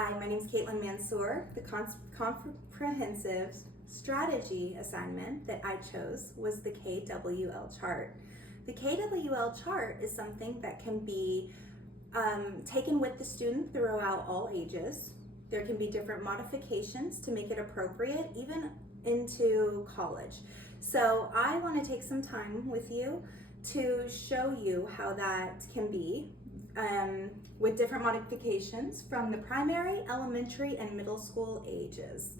Hi, my name is Caitlin Mansour. The comprehensive strategy assignment that I chose was the KWL chart. The KWL chart is something that can be taken with the student throughout all ages. There can be different modifications to make it appropriate, even into college. So I want to take some time with you to show you how that can be with different modifications from the primary, elementary, and middle school ages.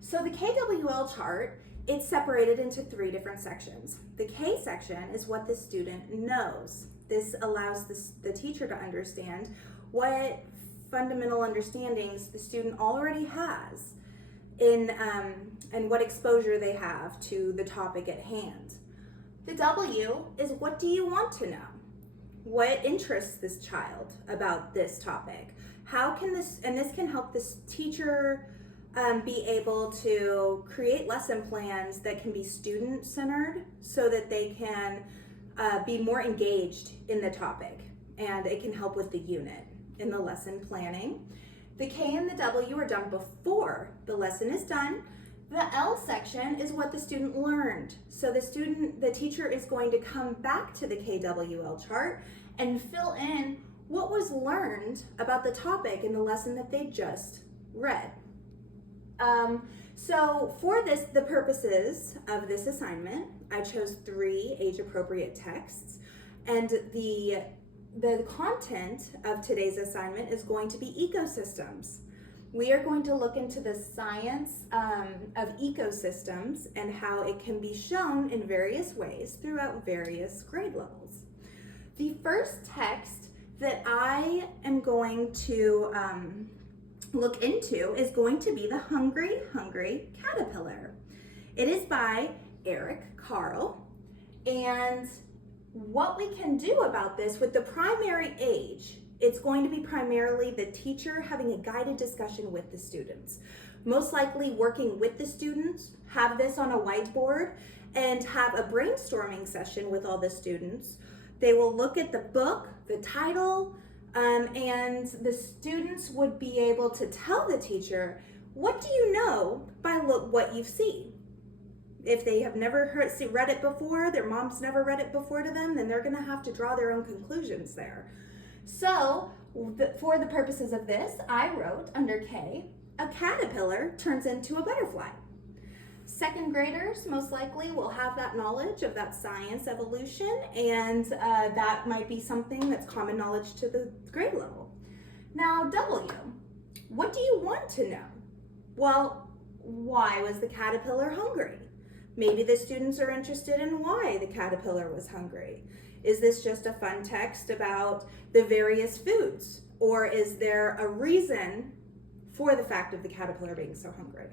So the KWL chart, it's separated into 3 different sections. The K section is what the student knows. This allows the teacher to understand what fundamental understandings the student already has in and what exposure they have to the topic at hand. The W is what do you want to know? What interests this child about this topic? How can this can help this teacher be able to create lesson plans that can be student-centered so that they can be more engaged in the topic, and it can help with the unit in the lesson planning. The K and the W are done before the lesson is done. The L section is what the student learned. So the teacher is going to come back to the KWL chart and fill in what was learned about the topic in the lesson that they just read. So for the purposes of this assignment, I chose 3 age-appropriate texts, and the content of today's assignment is going to be ecosystems. We are going to look into the science of ecosystems and how it can be shown in various ways throughout various grade levels. The first text that I am going to look into is going to be The Hungry, Hungry Caterpillar. It is by Eric Carle, and what we can do about this with the primary age, it's going to be primarily the teacher having a guided discussion with the students. Most likely working with the students, have this on a whiteboard and have a brainstorming session with all the students. They will look at the book, the title, and the students would be able to tell the teacher, what do you know by what you've seen? If they have never read it before, their mom's never read it before to them, then they're gonna have to draw their own conclusions there. So for the purposes of this, I wrote under K, a caterpillar turns into a butterfly. Second graders most likely will have that knowledge of that science evolution, and that might be something that's common knowledge to the grade level. Now W, what do you want to know? Well, why was the caterpillar hungry? Maybe the students are interested in why the caterpillar was hungry. Is this just a fun text about the various foods? Or is there a reason for the fact of the caterpillar being so hungry?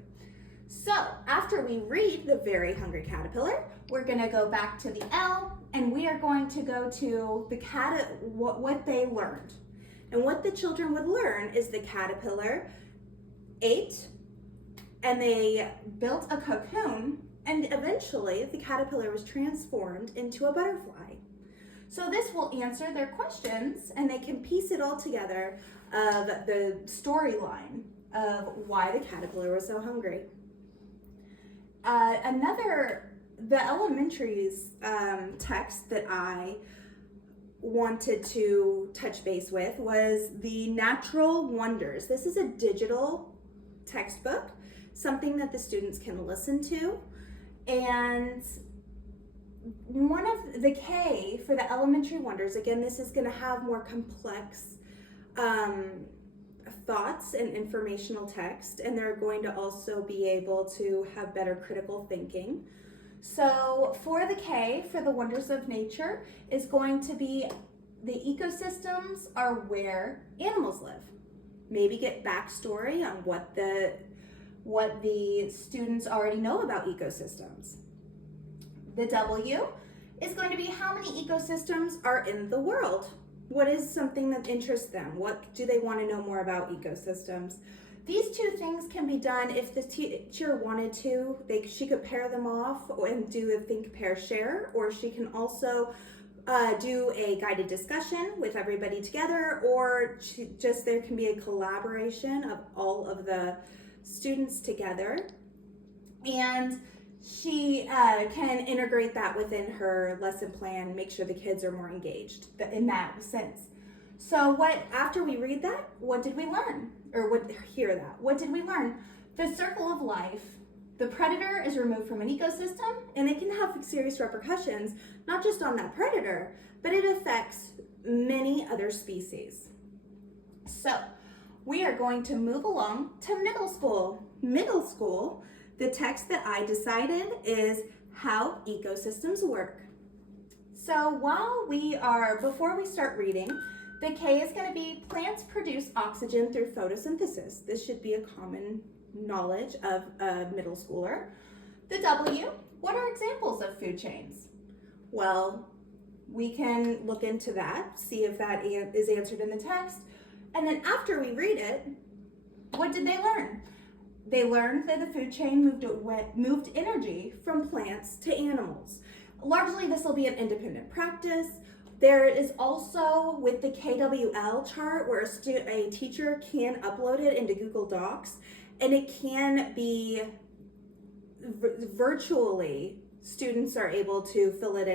So after we read The Very Hungry Caterpillar, we're gonna go back to the L, and we are going to go to the what they learned. And what the children would learn is the caterpillar ate, and they built a cocoon, and eventually the caterpillar was transformed into a butterfly. So this will answer their questions, and they can piece it all together of the storyline of why the caterpillar was so hungry. The elementary's text that I wanted to touch base with was The Natural Wonders. This is a digital textbook, something that the students can listen to. And one of the K for the elementary wonders, again, this is going to have more complex thoughts and informational text, and they're going to also be able to have better critical thinking. So for the K, for the wonders of nature, is going to be the ecosystems are where animals live. Maybe get backstory on what the students already know about ecosystems. The W is going to be how many ecosystems are in the world. What is something that interests them? What do they want to know more about ecosystems? These 2 things can be done if the teacher wanted to. She could pair them off and do a think, pair, share, or she can also do a guided discussion with everybody together, or just there can be a collaboration of all of the students together. And she can integrate that within her lesson plan, make sure the kids are more engaged in that sense. So after we read that, what did we learn? Or what did we learn? The circle of life, the predator is removed from an ecosystem, and it can have serious repercussions, not just on that predator, but it affects many other species. So we are going to move along to middle school. Middle school, the text that I decided is How Ecosystems Work. So before we start reading, the K is going to be plants produce oxygen through photosynthesis. This should be a common knowledge of a middle schooler. The W, what are examples of food chains? Well, we can look into that, see if that is answered in the text. And then after we read it, what did they learn? They learned that the food chain moved energy from plants to animals. Largely, this will be an independent practice. There is also, with the KWL chart, where a teacher can upload it into Google Docs, and it can be virtually, students are able to fill it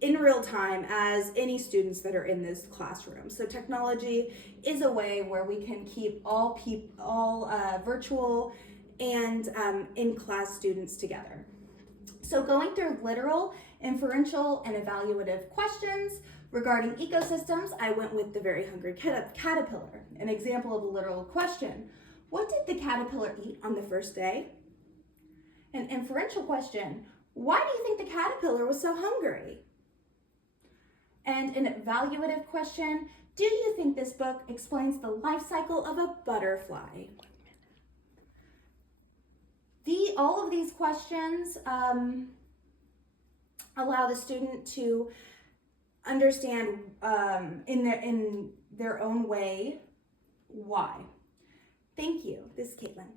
in real time as any students that are in this classroom. So technology is a way where we can keep all virtual and in-class students together. So going through literal, inferential, and evaluative questions regarding ecosystems, I went with the Very Hungry Caterpillar. An example of a literal question: what did the caterpillar eat on the first day? An inferential question: why do you think the caterpillar was so hungry? And an evaluative question: do you think this book explains the life cycle of a butterfly? All of these questions allow the student to understand in their own way why. Thank you. This is Caitlin.